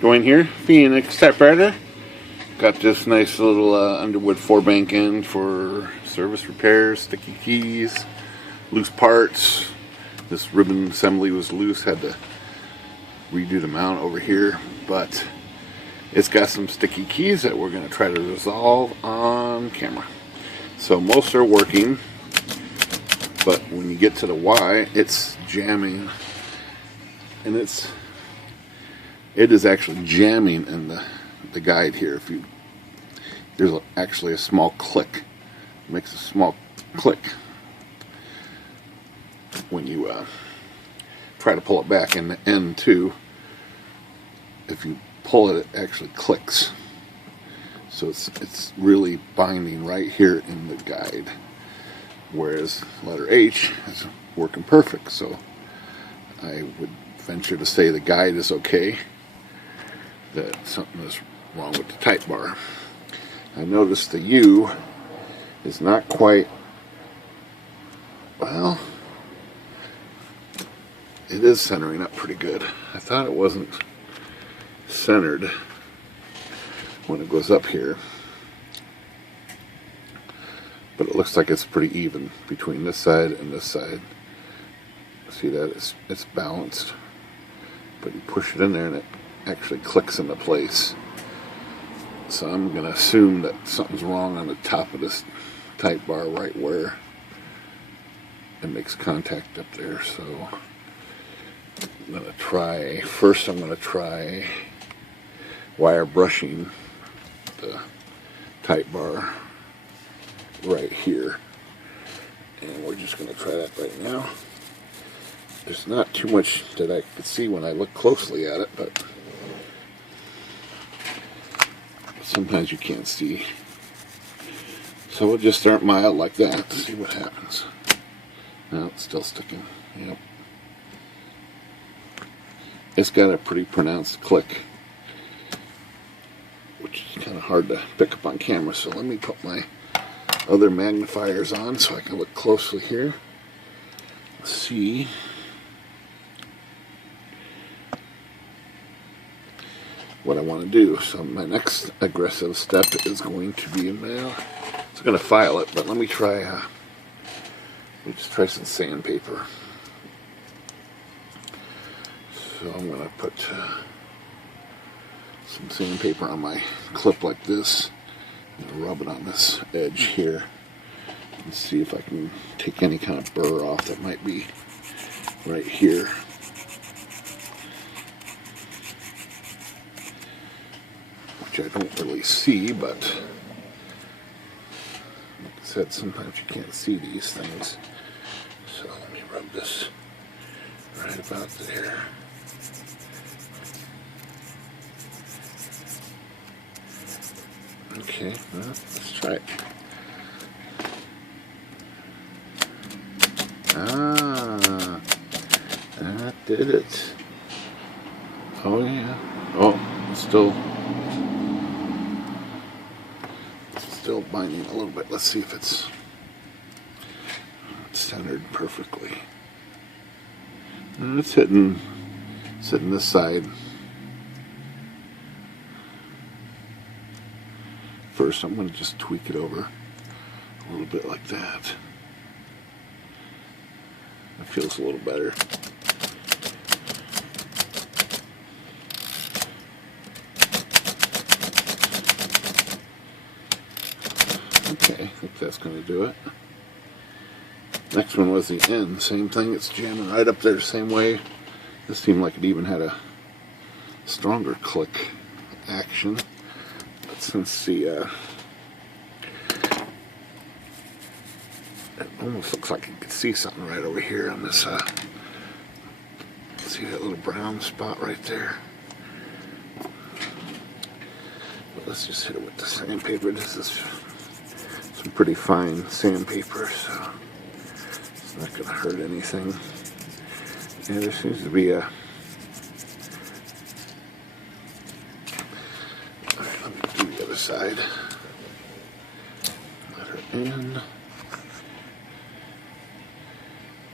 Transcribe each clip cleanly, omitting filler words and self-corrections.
Dwayne here, Phoenix Typewriter. Got this nice little Underwood 4-bank end for service repairs, sticky keys, loose parts. This ribbon assembly was loose, had to redo the mount over here, but it's got some sticky keys that we're going to try to resolve on camera. So most are working, but when you get to the Y, it's jamming, and it is actually jamming in the guide here. There's actually a small click. It makes a small click when you try to pull it back, and the end too. If you pull it, it actually clicks. So it's really binding right here in the guide, whereas letter H is working perfect. So I would venture to say the guide is okay, that something is wrong with the type bar. I noticed the U is not quite, well, it is centering up pretty good. I thought it wasn't centered when it goes up here, but it looks like it's pretty even between this side and this side. See that? It's balanced, but you push it in there and it actually clicks into place. So I'm going to assume that something's wrong on the top of this type bar, right where it makes contact up there. So I'm going to try wire brushing the type bar right here, and we're just going to try that right now. There's not too much that I could see when I look closely at it, but sometimes you can't see. So we'll just start mild like that to see what happens. No, it's still sticking. Yep. It's got a pretty pronounced click, which is kind of hard to pick up on camera. So let me put my other magnifiers on so I can look closely here. Let's see. What I want to do. So my next aggressive step is going to be it's going to file it, but let me just try some sandpaper. So I'm going to put some sandpaper on my clip like this and rub it on this edge here and see if I can take any kind of burr off that might be right here. I don't really see, but like I said, sometimes you can't see these things. So let me rub this right about there. Okay, well, let's try it. Ah, that did it. Oh yeah. Oh, it's still binding a little bit. Let's see if it's centered perfectly. And it's hitting this side first. I'm going to just tweak it over a little bit like that. It feels a little better. Okay, I think that's going to do it. Next one was the N. Same thing, it's jamming right up there the same way. This seemed like it even had a stronger click action. But since it almost looks like you could see something right over here on this, see that little brown spot right there? But let's just hit it with the sandpaper. This is some pretty fine sandpaper, so it's not going to hurt anything. Yeah, there seems to be a... Alright, let me do the other side. Letter N.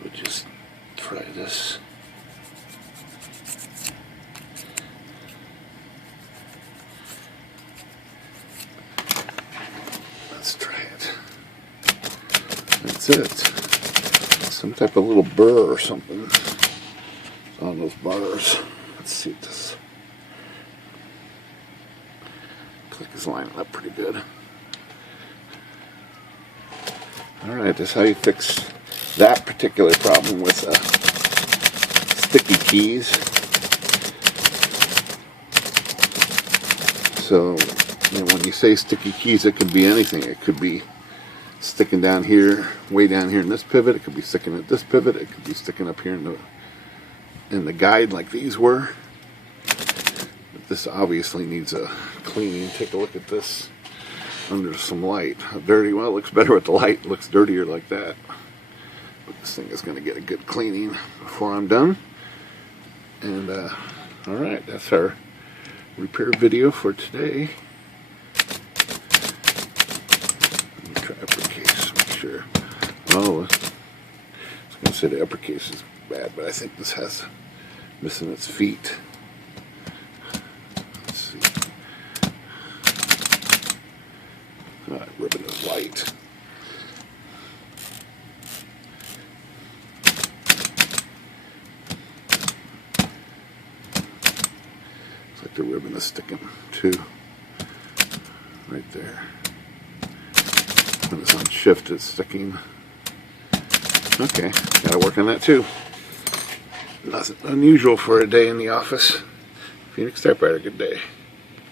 We'll just try this. that's it. Some type of little burr or something on those bars. Let's see if this click is lining up pretty good. Alright, that's how you fix that particular problem with sticky keys. So, when you say sticky keys, it could be anything. It could be sticking down here, way down here in this pivot. It could be sticking at this pivot. It could be sticking up here in the guide like these were. But this obviously needs a cleaning. Take a look at this under some light. Dirty, well, it looks better with the light. It looks dirtier like that. But this thing is going to get a good cleaning before I'm done. And, alright, that's our repair video for today. Let me try uppercase, make sure. Oh, I was going to say the uppercase is bad, but I think this has missing its feet. Let's see. Oh, that ribbon is light. Looks like the ribbon is sticking too. Right there. When it's on shift, it's sticking. Okay, gotta work on that too. Nothing unusual for a day in the office. Phoenix Typewriter, good day.